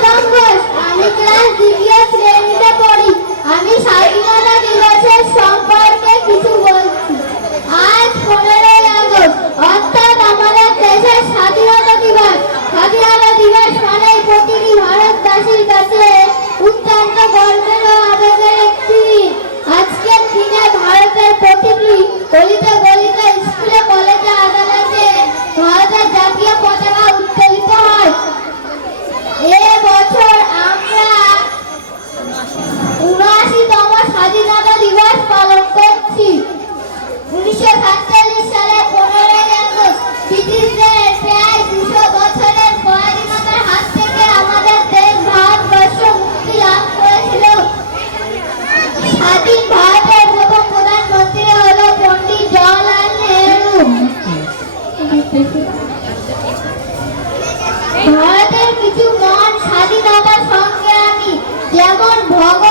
শুভম ঘোষ। আমি ক্লাস দ্বিতীয় শ্রেণীতে পড়ি। আমি স্বাধীনতা দিবসের সম্পর্কে কিছু বলছি। আজ 15ই আগস্ট, অর্থাৎ আমাদের দেশের স্বাধীনতা দিবস। স্বাধীনতা দিবস মানে প্রতিটি ভারতবাসীর কাছে অত্যন্ত গর্বের ও আবেগের একটি দিন। আজকের দিনে ভারতের প্রতিটি গলিতে গলিতে, স্কুলে কলেজে আদালতে ভারতের জাতীয় পতাকা উত্তোলিত হয়। এবছর আমরা ৭৯তম স্বাধীনতা দিবস পালন করছি। 1947 সালে 15ই আগস্ট ব্রিটিশদের প্রায় 200 বছরের পরাধীনতার হাত থেকে আমাদের দেশ ভারতবর্ষ মুক্তি লাভ করেছিল। স্বাধীন ভারতের প্রথম প্রধানমন্ত্রী হলো পণ্ডিত জওহরলাল নেহরু। ভারতের কিছু মহান স্বাধীনতা সংগ্রামী যেমন ভগৎ